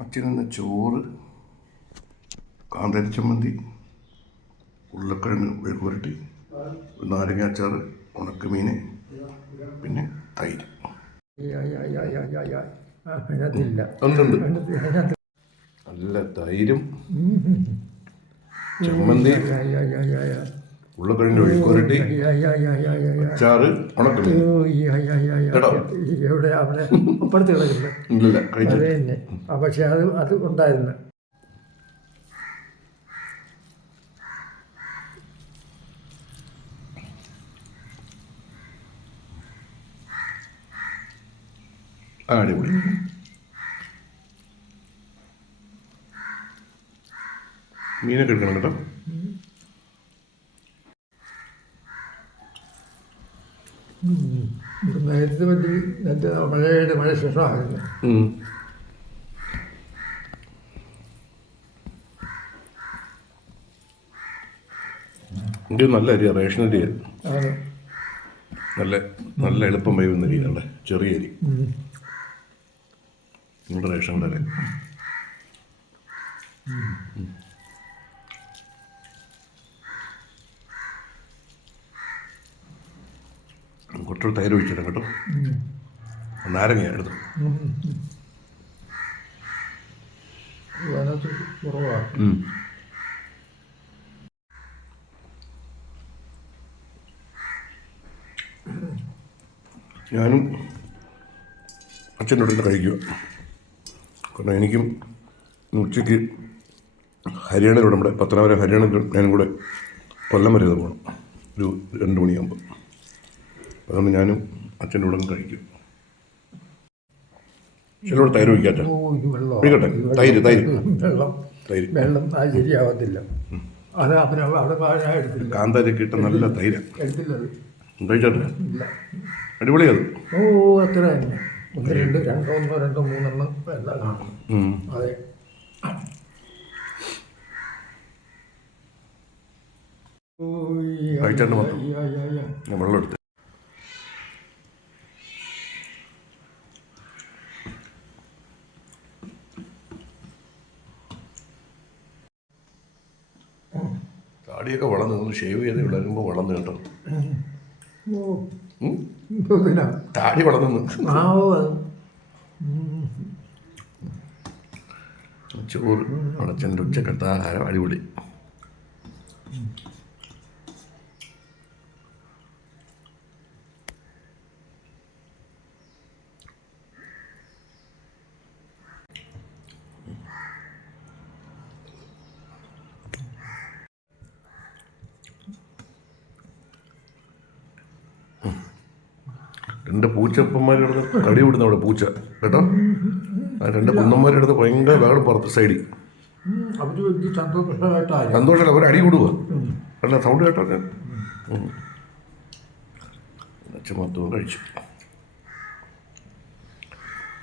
അച്ഛനിന്ന് ചോറ് കാന്താരി ചമ്മന്തി ഉരുളക്കിഴങ്ങ് വെളുപ്പുരട്ടി നാരങ്ങ അച്ചാർ ഉണക്കമീൻ പിന്നെ തൈര്. നല്ല തൈരും ചമ്മന്തി. ഉരുളക്കിഴങ്ങ് വെളുപ്പുരട്ടി അച്ചാറ് ഉണക്കമീൻ. കേട്ടോ? എവിടെ അവിടെ അപ്പുറത്ത് കിടക്കുന്നത് അത് തന്നെ പക്ഷെ അത് അത് ഉണ്ടായിരുന്നു. അടിപൊളി. മീനൊക്കെ എടുക്കണം കേട്ടോ. നേരത്തെ പറ്റി എന്റെ മഴയുടെ മഴ ശേഷമായിരുന്നു. ഇത് നല്ല അരിയാണ് റേഷൻ അരി നല്ല നല്ല എളുപ്പം വേവുന്ന അരി നല്ല ചെറിയ അരി. നമ്മുടെ റേഷൻ കടയിലെ. കുറച്ചുകൂടെ തൈര് ഒഴിച്ചിടാം കേട്ടോ. നാരങ്ങ എടുത്തു. ഞാനും അച്ഛന്റെ അടുത്ത് കഴിക്കുക. കാരണം എനിക്കും ഉച്ചയ്ക്ക് ഹരിയാനയിലൂടെ നമ്മുടെ പത്തനാപുരം ഹരിയാനയിൽ ഞാനും കൂടെ കൊല്ലം വരെ പോകണം. ഒരു രണ്ട് മണിയാകുമ്പോൾ. അതുകൊണ്ട് ഞാനും അച്ഛന്റെ കൂടെ കഴിക്കും. ചിലവിടെ തൈര് ഒഴിക്കട്ടെ? തൈര് തൈര്. വെള്ളം. തൈര്. വെള്ളം. അത് ശരിയാവത്തില്ല. അത് അവന് അവിടെ എടുത്തില്ല. കാന്താരി കിട്ട നല്ല തൈര്. എടുത്തില്ല അത്. കഴിച്ചോട്ടെ? അടിപൊളിയത് ഓ അത്ര തന്നെ. ഒന്ന് രണ്ട് രണ്ടോ ഒന്നോ രണ്ടോ മൂന്നെണ്ണം എല്ലാം കാണും. അതെ. ഓ, ഈ. ഞാൻ വെള്ളം എടുത്ത്. താടിയൊക്കെ വളർന്നു ഒന്ന് ഷേവ് ചെയ്ത് വിളരുമ്പോൾ വളർന്നു കേട്ടോ? താടി വളർന്നു ചോറ് അടച്ചന്റെ ഉച്ചക്കത്തെ ആഹാരം അടിപൊളി. രണ്ട് പൂച്ചപ്പന്മാരുടെ കടി വിടുന്ന അവിടെ പൂച്ച കേട്ടോ? ആ രണ്ട് കുന്നന്മാരുടെ അടുത്ത് ഭയങ്കര ബഹളം പുറത്ത് സൈഡിൽ സന്തോഷമല്ല അവർ അടി കൂടുക അല്ല സൗണ്ട് കേട്ടോ ഞാൻ. അച്ഛൻ മൊത്തവും കഴിച്ചു.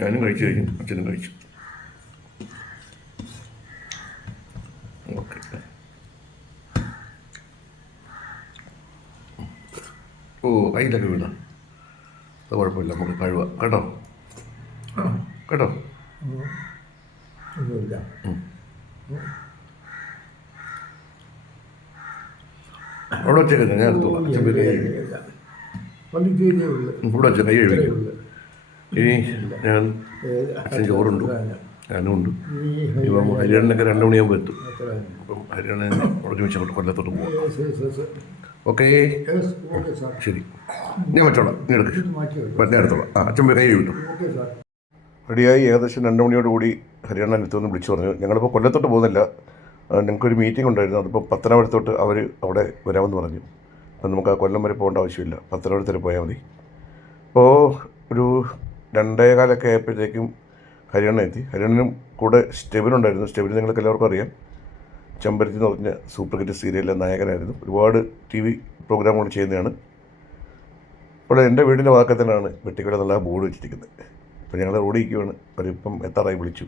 ഞാനും കഴിച്ചു കഴിഞ്ഞു അച്ഛനും കഴിച്ചു. ഓക്കെ. ഓ കയ്യിലൊക്കെ വീണ? അത് കുഴപ്പമില്ല. നമുക്ക് കഴിവാ കേട്ടോ? കേട്ടോ? അവിടെ വെച്ചേക്കാം ഞാൻ എടുത്തോളാം. അച്ഛൻ ഇവിടെ വെച്ച. കൈ എഴുതി ഇനി ഞാൻ അച്ഛൻ ചോറുണ്ട്. ഞാനും ഉണ്ട്. ഇപ്പം ഹരിയാണനൊക്കെ രണ്ട് മണിയാകുമ്പോൾ എത്തും. അപ്പം ഹരിയാണ കുറച്ച് അങ്ങോട്ട് കൊല്ലത്തോട്ട് പോകാം ഓക്കേ. ശരി. ഞാൻ വെച്ചോളാം. നീ എടുക്ക്. ഞാൻ എടുത്തോളാം. ആ അച്ഛൻ കൈ വിട്ടു. റെഡിയായി. ഏകദേശം രണ്ട് മണിയോട് കൂടി ഹരിയാണ എത്തുമെന്ന് വിളിച്ചു പറഞ്ഞു. ഞങ്ങളിപ്പോൾ കൊല്ലത്തോട്ട് പോകുന്നില്ല. ഞങ്ങൾക്കൊരു മീറ്റിംഗ് ഉണ്ടായിരുന്നു. അതിപ്പോൾ പത്തനാപുരത്തോട്ട് അവർ അവിടെ വരാമെന്ന് പറഞ്ഞു. അപ്പം നമുക്ക് ആ കൊല്ലം വരെ പോകേണ്ട ആവശ്യമില്ല. പത്തനാപുരത്തിൽ പോയാൽ മതി. അപ്പോൾ ഒരു രണ്ടേ കാലൊക്കെ ആയപ്പോഴത്തേക്കും ഹരിയാണ എത്തി. ഹരിയാണനും കൂടെ സ്റ്റെബിനുണ്ടായിരുന്നു സ്റ്റെബിൻ നിങ്ങൾക്ക് എല്ലാവർക്കും അറിയാം. ചെമ്പരത്തി എന്ന് പറഞ്ഞ സൂപ്പർ ഹിറ്റ് സീരിയലിലെ നായകനായിരുന്നു. ഒരുപാട് ടി വി പ്രോഗ്രാമുകൾ ചെയ്യുന്നതാണ്. അപ്പോൾ എന്റെ വീടിന്റെ വാക്കത്തിലാണ് വെട്ടിക്കട എന്നുള്ള ബോർഡ് വെച്ചിരിക്കുന്നത്. അപ്പോൾ ഞങ്ങൾ റോഡിൽ നിൽക്കുകയാണ് അവരിപ്പം എത്താറായി വിളിച്ചു.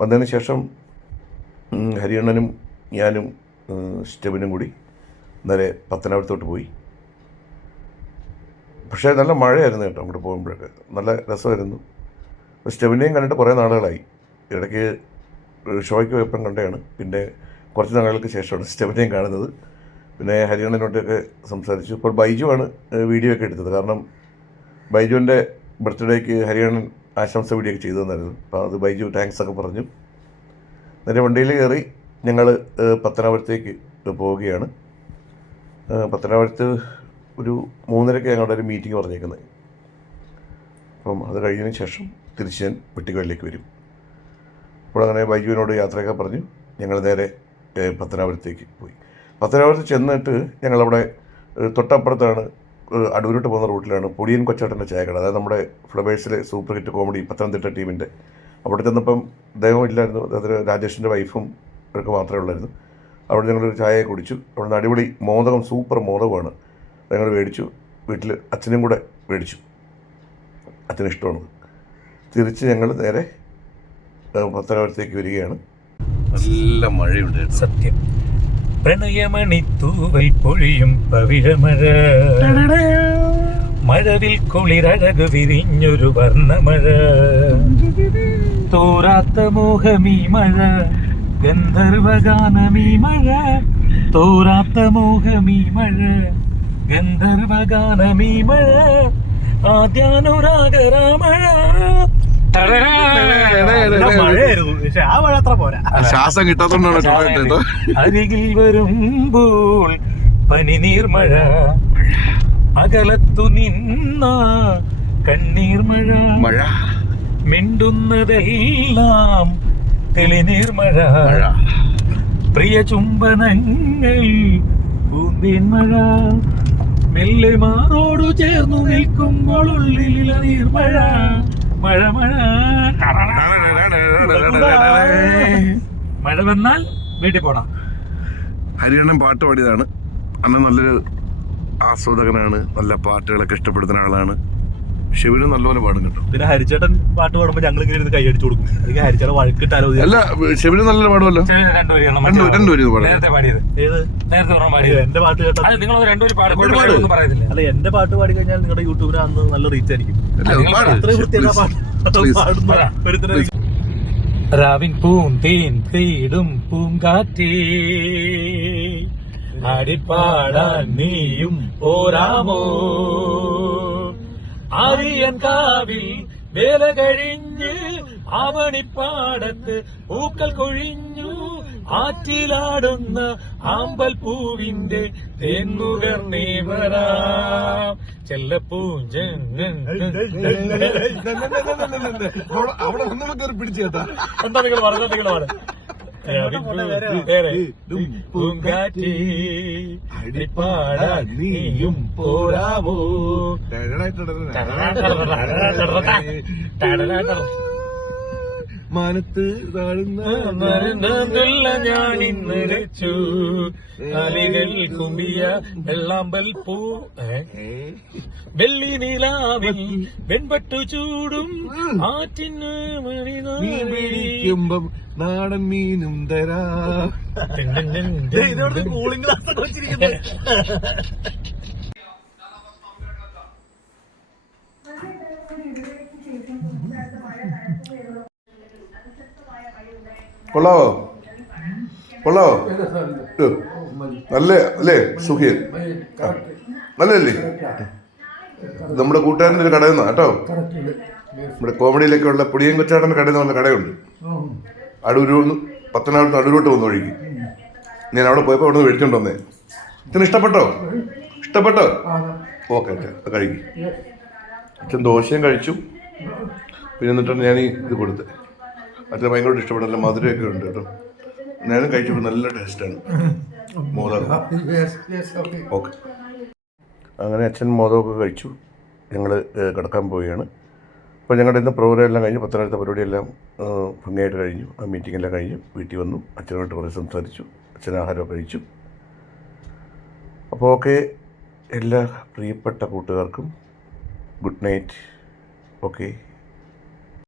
വന്നതിന് ശേഷം ഹരിയണ്ണനും ഞാനും സ്റ്റെബിനും കൂടി നേരെ പത്തനാപുരത്തോട്ട് പോയി. പക്ഷേ നല്ല മഴയായിരുന്നു കേട്ടോ അങ്ങോട്ട് പോകുമ്പോഴൊക്കെ. നല്ല രസമായിരുന്നു. സ്റ്റെബിനെയും കണ്ടിട്ട് കുറേ നാളുകളായി. ഇടയ്ക്ക് ഷോയ്ക്ക് പോയപ്പം കണ്ടതാണ്. പിന്നെ കുറച്ച് നാളുകൾക്ക് ശേഷമാണ് സ്റ്റെഫിനെയും കാണുന്നത്. പിന്നെ ഹരിയാണനോട്ടൊക്കെ സംസാരിച്ചു. ഇപ്പോൾ ബൈജു ആണ് വീഡിയോ ഒക്കെ എടുത്തത്. കാരണം ബൈജുവിന്റെ ബർത്ത്ഡേക്ക് ഹരിയാണൻ ആശംസ വീഡിയോ ഒക്കെ ചെയ്തു തന്നായിരുന്നു അപ്പോൾ അത് ബൈജു താങ്ക്സ് ഒക്കെ പറഞ്ഞു. നേരെ വണ്ടിയിൽ കയറി ഞങ്ങൾ പത്തനാപുരത്തേക്ക് പോവുകയാണ്. പത്തനാപുരത്ത് ഒരു മൂന്നരയ്ക്ക് ഞങ്ങളുടെ ഒരു മീറ്റിംഗ് പറഞ്ഞേക്കുന്നത്. അപ്പം അത് കഴിഞ്ഞതിന് ശേഷം തിരിച്ച് ഞാൻ വെട്ടിക്കോയിലേക്ക് വരും. അപ്പോൾ അങ്ങനെ ബൈജുവിനോട് യാത്രയൊക്കെ പറഞ്ഞ് ഞങ്ങൾ നേരെ പത്തനാപുരത്തേക്ക് പോയി. പത്തനാപുരത്ത് ചെന്നിട്ട് ഞങ്ങളവിടെ തൊട്ടപ്പുറത്താണ് അടൂരിട്ട് പോകുന്ന റൂട്ടിലാണ് പൊടിയൻ കൊച്ചാട്ടന്റെ ചായക്കട. അതായത് നമ്മുടെ ഫ്ലവേഴ്സിലെ സൂപ്പർ ഹിറ്റ് കോമഡി പത്തനംതിട്ട ടീമിന്റെ. അവിടെ ചെന്നപ്പം ദൈവം ഇല്ലായിരുന്നു. അതായത് രാജേഷിന്റെ വൈഫും ഇവർക്ക് മാത്രമേ ഉള്ളായിരുന്നു. അവിടെ ഞങ്ങളൊരു ചായ കുടിച്ചു. അവിടെ നിന്ന് അടിപൊളി മോദകം സൂപ്പർ മോദകമാണ് ഞങ്ങൾ മേടിച്ചു. വീട്ടിൽ അച്ഛനും കൂടെ മേടിച്ചു. അച്ഛന് ഇഷ്ടമാണ് തിരിച്ച് ഞങ്ങൾ നേരെ പത്തനാപുരത്തേക്ക് വരികയാണ്. നല്ല മഴയുണ്ട് സത്യം. പ്രണയമണി തൂവൽ പൊഴിയും പവിഴമഴ. മഴവിൽ കുളിരഴകു വിരിഞ്ഞൊരു വർണമഴ. തോരാത്ത മോഹമീ മഴ. ഗന്ധർവഗാനമീ മഴ. തോരാത്ത മോഹമീ മഴ. ഗന്ധർവഗാനമീ മഴ. ആദ്യാനുരാഗരാമഴ. മഴയായിരുന്നു. പക്ഷെ ആ മഴ അത്ര പോരാ. ശ്വാസം കിട്ടാത്തോണ്ടാണ് കേട്ടോ അരികിൽ വരുമ്പോൾ പനിനീർമഴ അകലത്തു നിന്ന കണ്ണീർമഴ മഴ. മിണ്ടുന്നതെല്ലാം തെളിനീർമഴ പ്രിയ ചുംബനങ്ങൾ പൂന്തേന്മഴ മെല്ലെ മാറോടു ചേർന്നു നിൽക്കുമ്പോൾ ഉള്ളിൽ നീർമഴ മഴ മഴ. മഴ വന്നാൽ വീട്ടിൽ പോണം. ഹരിയണ്ണൻ പാട്ട് പാടിയതാണ്. അന്ന് നല്ലൊരു ആസ്വാദകനാണ്. നല്ല പാട്ടുകളൊക്കെ ഇഷ്ടപ്പെടുന്ന ആളാണ്. ഷിവിനും നല്ലപോലെ പാടും കേട്ടോ. പിന്നെ ഹരിച്ചേട്ടൻ പാട്ട് പാടുമ്പോൾ ഞങ്ങൾ ഇങ്ങനെ ഇരുന്ന് കൈയടിച്ചു കൊടുക്കും. അല്ലെങ്കിൽ ഹരിച്ചേട്ടൻ വഴക്കിട്ടാലോ അല്ല ഷിവിനും നല്ല പാടുമല്ലോ രണ്ടുപേരും രണ്ടു രണ്ടുപേരും ഇത് നേരത്തെ പാടിയത്. ഏത്? നേരത്തെ പാടിയത്. എന്റെ പാട്ട് കേട്ടോ അത് നിങ്ങൾ രണ്ടുപേരും പാടും. പാട്. പറയത്തില്ല. അല്ല എന്റെ പാട്ട് പാടി കഴിഞ്ഞാൽ നിങ്ങളുടെ യൂട്യൂബിൽ അന്ന് നല്ല റീച്ച് ആയിരിക്കും. അല്ല, പാട്. അത്രയും വൃത്തിയല്ല പാട്ട് രാവിൻ പൂന്തേൻ തേടും പൂങ്കാറ്റേ. ആടിപ്പാടാൻ നീയും പോരാമോ? ആര്യൻ കാവിൽ വേല കഴിഞ്ഞ് ആവണിപ്പാടത്ത് പൂക്കൾ കൊഴിഞ്ഞു ആറ്റിലാടുന്ന ആമ്പൽ പൂവിന്റെ തെങ്ങുകർ നീവരാ. ചെല്ലപ്പൂഞ്ച അവിടെ ഒന്നും കയറി പിടിച്ചേട്ടാ എന്താ നിങ്ങൾ പറഞ്ഞ നിങ്ങൾ പാട് പൂങ്കാറ്റി അടിപ്പാടാൻ നീയും പോരാമോ മാനത്ത് താഴുന്ന മരുന്നില്ല ഞാൻ ഇന്ന് രച്ചു. കാലികൾ കുമ്പിയ വെള്ളാമ്പൽ പൂ? വെള്ളി നിലാവിൽ വെൺപട്ടു ചൂടും ആറ്റിന് മണി പിടിക്കുമ്പം നാടൻ മീനും തരാ. കൂളിംഗ് ഗ്ലാസ് ഒക്കെ വെച്ചിരിക്കുന്നത് കൊള്ളാവോ? കൊള്ളാവോ? നല്ല അല്ലേ സുഖിയൻ നല്ലല്ലേ നമ്മുടെ കൂട്ടുകാരന്റെ ഒരു കടയിൽ നിന്നാണ് കേട്ടോ? നമ്മുടെ കോമഡിയിലൊക്കെ ഉള്ള പുടിയൻ കൊച്ചാടന്റെ കടയിൽ നിന്ന് കടയുണ്ട്. അടൂര് പത്തനാപുരത്ത് അടൂരോട്ട് പോകുന്ന വഴിക്ക്. ഞാൻ അവിടെ പോയപ്പോൾ അവിടെ നിന്ന് മേടിച്ചോണ്ട് വന്നേ. ഇതിന് ഇഷ്ടപ്പെട്ടോ? ഇഷ്ടപ്പെട്ടോ? ഓക്കെ അച്ഛൻ കഴിക്കും. അച്ഛൻ ദോശയും കഴിച്ചു. പിന്നെ എന്നിട്ടാണ് ഞാൻ ഈ ഇത് കൊടുത്തത് അച്ഛൻ ഭയങ്കര ഇഷ്ടപ്പെട്ടു നല്ല മധുരമൊക്കെ ഉണ്ട് കേട്ടോ. നേരം കഴിച്ചപ്പോൾ നല്ല ടേസ്റ്റാണ്. മോദകം ഓക്കെ. അങ്ങനെ അച്ഛൻ മോദമൊക്കെ കഴിച്ചു. ഞങ്ങൾ കിടക്കാൻ പോവുകയാണ്. അപ്പോൾ ഞങ്ങളുടെ ഇന്ന് പ്രോഗ്രാം എല്ലാം കഴിഞ്ഞു പത്തനാഴ്ച പരിപാടിയെല്ലാം ഭംഗിയായിട്ട് കഴിഞ്ഞു. ആ മീറ്റിംഗ് എല്ലാം കഴിഞ്ഞു വീട്ടിൽ വന്നു. അച്ഛനുമായിട്ട് കുറേ സംസാരിച്ചു. അച്ഛൻ ആഹാരം കഴിച്ചു. അപ്പോൾ ഓക്കെ. എല്ലാ പ്രിയപ്പെട്ട കൂട്ടുകാർക്കും ഗുഡ് നൈറ്റ്. ഓക്കെ.